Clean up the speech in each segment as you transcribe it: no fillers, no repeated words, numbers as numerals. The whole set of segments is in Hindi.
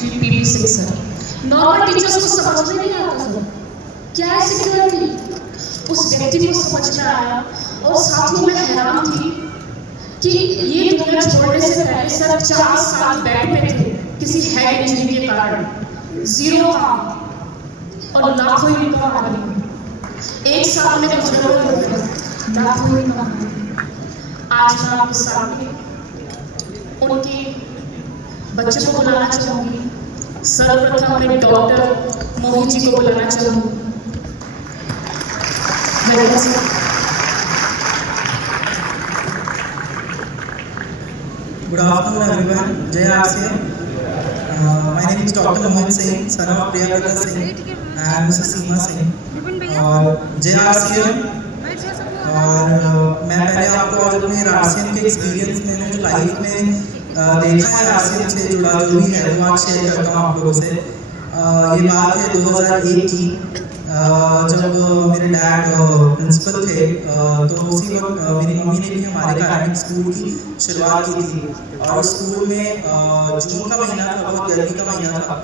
Shri PP Singh sir. Normal teachers को समझ में नहीं आता सर क्या है सिक्योरिटी, उस व्यक्ति को समझ में आया। और साथियों में हैरान थी कि ये दुनिया छोड़ने से पहले सर 4 साल बेड पे थे किसी हेड इंजरी के कारण, 0 काम और लाखों इनकम आ रही। 1 साल में गुजर गए लाखों इनकम। आज मैं आपके सामने उनके बच्चे को बुलाना चाहूंगी। सर्वप्रथम मैं डॉक्टर मोहित जी को बुलाना चाहूंगी। Good afternoon, everyone. Jai RCM. My name is Dr. Mohit Singh, son of Priyakrita Singh and Mrs. Seema Singh. और जय RCM। और मैं पहले आपको आज अपने RCM के एक्सपीरियंस मैंने जो लाइफ में देखा है RCM से जुड़ा जो भी है वो आज शेयर करता हूँ आप लोगों से। ये बात है 2001 की, जब मेरे डैड प्रिंसिपल थे। तो उसी वक्त मेरी मम्मी ने भी हमारे कार्मिक स्कूल की शुरुआत की थी। और स्कूल में जून का महीना था, बहुत गर्मी का महीना था।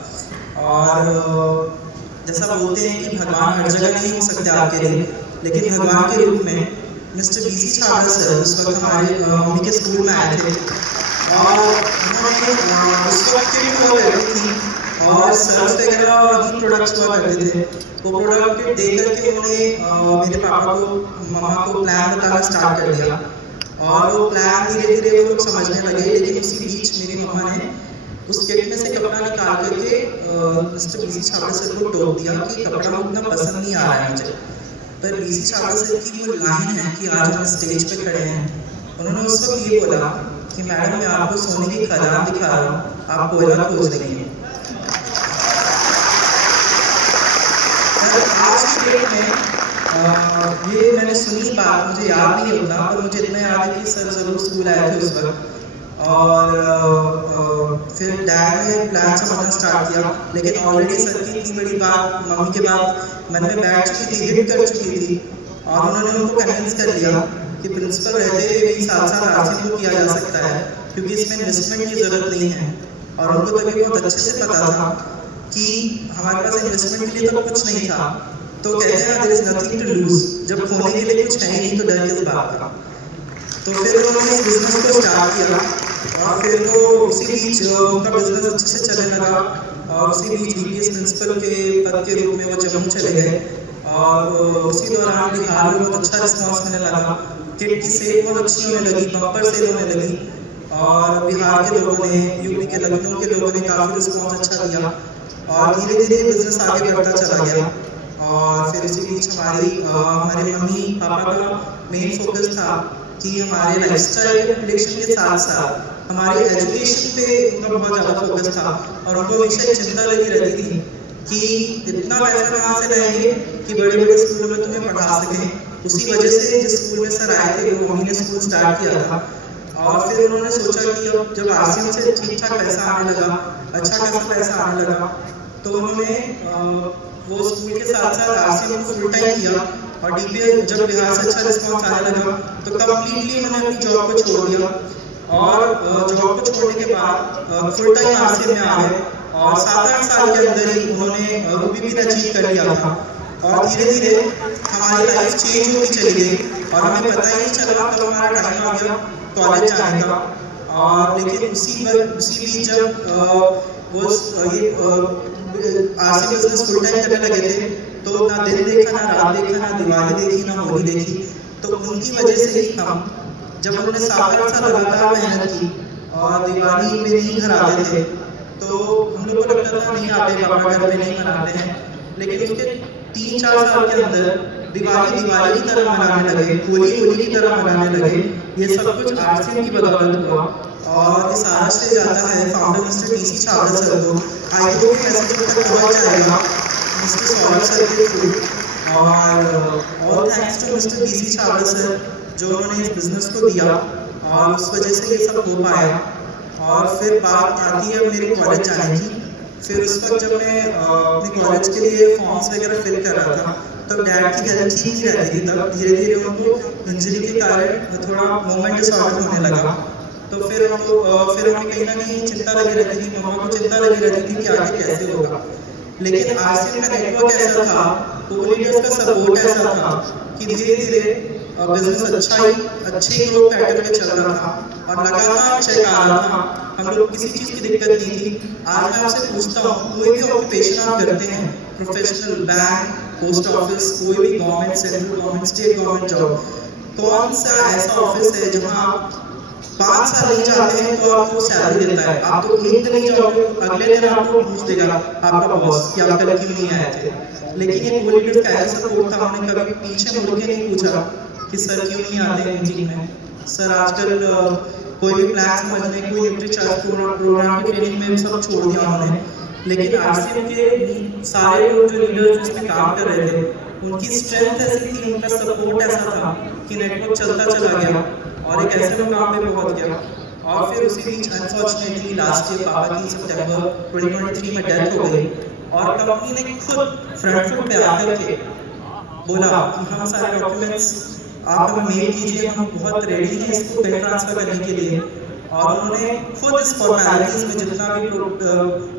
और जैसा बोलते हैं कि भगवान हर जगह नहीं हो सकते आपके लिए, लेकिन भगवान के रूप में मिस्टर बीसी छाबड़ा सर उस वक्त हमारे मम्मी के स्कूल में आए थे। और उन्होंने उस वक्त किट हुआ करती थी और सर्फ वगैरह ही प्रोडक्ट्स हुआ करते थे। वो प्रोडक्ट किट देख करके उन्होंने मेरे पापा को मम्मा को प्लान बताना स्टार्ट कर दिया। और वो प्लान धीरे धीरे वो लोग समझने लगे। लेकिन उसी बीच मेरी मम्मा ने उस किट में से कपड़ा निकाल करके मिस्टर बीसी छाबड़ा सर को टोक दिया कि कपड़ा उतना पसंद नहीं आ रहा है मुझे। पर बीसी छाबड़ा सर की वो लाइन है कि आज हम स्टेज पे खड़े हैं, उन्होंने उस वक्त ये बोला कि मैडम मैं आपको सोने की खदान दिखा रहा हूँ, आप कोयला खोज रही हैं। आज की डेट में ये मैंने सुनी बात, मुझे याद नहीं होता, पर मुझे इतना याद है कि सर जरूर स्कूल आए थे उस वक्त। और फिर डैड ने प्लान समझना स्टार्ट किया। लेकिन ऑलरेडी सर की इतनी बड़ी बात मम्मी के बाद मन में बैठ चुकी थी, हिट कर चुकी थी। और उन्होंने उनको कन्विंस कर लिया कि प्रिंसिपल रहते हुए भी साथ साथ RCM को किया जा सकता है, क्योंकि इसमें इन्वेस्टमेंट की ज़रूरत नहीं है। और उनको तभी बहुत अच्छे से पता था कि हमारे पास इन्वेस्टमेंट के लिए तो कुछ नहीं था। तो कहते हैं there is nothing to lose, जब खोने के लिए कुछ है ही नहीं तो डर किस बात का। तो फिर उन्होंने इस बिजनेस को स्टार्ट किया। और फिर वो उसी बीच उनका बिजनेस अच्छे से चलने लगा। और उसी बीच DPS प्रिंसिपल के पद के रूप में वो जम्मू चले गए। और उसी दौरान बिहार में बहुत अच्छा रिस्पॉन्स मिलने लगा। किट की सेल बहुत अच्छी होने लगी, बम्पर सेल होने लगी। और बिहार के लोगों ने, यूपी के लखनऊ के लोगों ने काफ़ी रिस्पॉन्स अच्छा दिया। और धीरे धीरे बिजनेस आगे बढ़ता चला गया। और फिर उसी बीच हमारे मम्मी पापा का मेन फोकस था कि हमारे लाइफस्टाइल प्रिडिक्शन के साथ साथ हमारे एजुकेशन पे उनका बहुत ज़्यादा फोकस था। और उनको हमेशा चिंता लगी रहती थी कि इतना पैसा कहाँ से लाएंगे कि बड़े बड़े स्कूलों में तुम्हें पढ़ा सकें। उसी वजह से जिस स्कूल में सर आए थे वो मम्मी ने स्कूल स्टार्ट किया था। और फिर उन्होंने सोचा कि अब जब RCM से ठीक ठाक पैसा आने लगा, अच्छा खासा पैसा आने लगा, तो उन्होंने वो स्कूल के साथ साथ RCM को फुल टाइम किया। और DPS जब बिहार से अच्छा रिस्पॉन्स आने लगा तो कम्प्लीटली उन्होंने अपनी जॉब को छोड़ दिया। और जॉब को छोड़ने के बाद फुल टाइम RCM में आ गए। और 7-8 साल के अंदर ही उन्होंने UPP अचीव कर लिया था। और धीरे धीरे हमारी लाइफ चेंज होती चली गई और हमें पता ही नहीं चला कब हमारा टाइम आ गया कॉलेज जाने का। और लेकिन उसी बीच जब वो ये RCM बिजनेस फुल टाइम करने लगे थे तो ना दिन देखा, ना रात देखा, ना दिवाली देखी, ना होली देखी। तो उनकी वजह से ही हम, जब उन्होंने 7-8 साल लगातार मेहनत की और दिवाली में नहीं घर आते थे, तो हम लोग को लगता था नहीं आते पापा घर में नहीं मनाते हैं। लेकिन उसके 3-4 साल के अंदर दिवाली की तरह मनाने लगे, होली की तरह मनाने लगे। ये सब कुछ RCM की बदौलत हुआ। और इस सारा श्रेय जाता है founder mister B C Chhabra sir को। आई होप ये मैसेज तक पहुँच जाएगा मिस्टर सौरभ सर के थ्रू। और all thanks to mister B C Chhabra sir जो उन्होंने इस बिज़नेस को दिया और उस वजह से ये सब हो पाया। और फिर बात आती है मेरे कॉलेज जाने की। फिर उस वक्त जब मैं अपने कॉलेज के लिए फॉर्म्स वगैरह फिल कर रहा था तब डैड की हेल्थ ठीक नहीं रहती थी। तब धीरे धीरे उनको इंजरी के कारण थोड़ा मूवमेंट डिसऑर्डर होने लगा। तो फिर हमें कहीं ना कहीं चिंता लगी रहती थी, मम्मा को चिंता लगी रहती थी कि आगे कैसे होगा। लेकिन आरसीएम का नेटवर्क ऐसा था, को-लीडर्स का सपोर्ट ऐसा था कि धीरे धीरे बिजनेस अच्छे ग्रोथ पैटर्न में चल रहा था और लगातार चेक आ रहा था। हम लोग किसी चीज़ की दिक्कत नहीं थी। आज मैं आपसे पूछता हूँ, कोई भी ऑक्यूपेशन आप करते हैं, प्रोफेशनल, बैंक, पोस्ट ऑफिस, कोई भी government, central government, state government job, कौन सा ऐसा ऑफिस है जहाँ आप 5 साल नहीं जाते हैं तो आपको सैलरी देता है? आप तो एक दिन नहीं जाओगे, अगले दिन आपको पूछ देगा आपका बॉस कि आप कल क्यों नहीं आए थे। लेकिन ये को-लीडर्स का ऐसा सपोर्ट था, हमने कभी पीछे मुड़ के नहीं पूछा कि सर क्यों नहीं आते हैं मीटिंग में। सर आजकल कोई भी प्लान समझने, कोई न्यूट्रीचार्ज प्रोग्राम की ट्रेनिंग में सब छोड़ दिया उन्होंने। लेकिन आरसीएम के सारे लोग जो लीडर्स जिसमें काम कर रहे थे, उनकी स्ट्रेंथ ऐसी थी, उनका सपोर्ट ऐसा था कि नेटवर्क चलता चला गया और एक ऐसे मुकाम पे पहुंच गया। और फिर उसी बीच अनफॉर्चुनेटली लास्ट ईयर पापा की सितंबर 2023 में डेथ हो गई और कंपनी ने खुद फ्रंट फुट पे आकर के बोला कि हम सारे डॉक्यूमेंट्स आप हमें मेल कीजिए, हम बहुत रेडी हैं इसको पेन ट्रांसफर करने के लिए। और उन्होंने खुद इस फॉर्मेलिटीज में जितना भी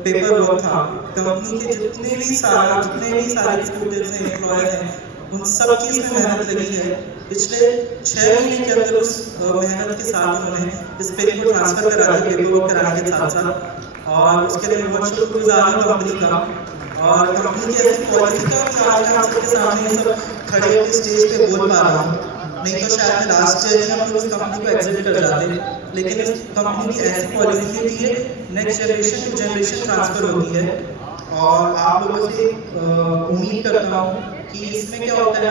पेपर वर्क था, कंपनी के जितने भी सारे स्टूडेंट्स हैं, एम्प्लॉयज हैं, उन सब चीज़ में मेहनत लगी है। पिछले 6 महीने के अंदर उस मेहनत के साथ उन्होंने इस पेन को ट्रांसफर करा दिया, पेपर वर्क कराने के साथ साथ। और उसके लिए बहुत शुक्रगुजार हूँ कंपनी का और कंपनी की ऐसी पॉलिसी का कि आज मैं आप सबके सामने ये सब खड़े होकर स्टेज पे बोल पा रहा हूँ। नहीं तो शायद मैं लास्ट ईयर ही हम लोग इस कंपनी को एग्जिट कर जाते। लेकिन इस कंपनी की ऐसी पॉलिसी है कि ये next generation to generation transfer होती है। और आप लोगों से उम्मीद करता हूँ कि इसमें क्या होता है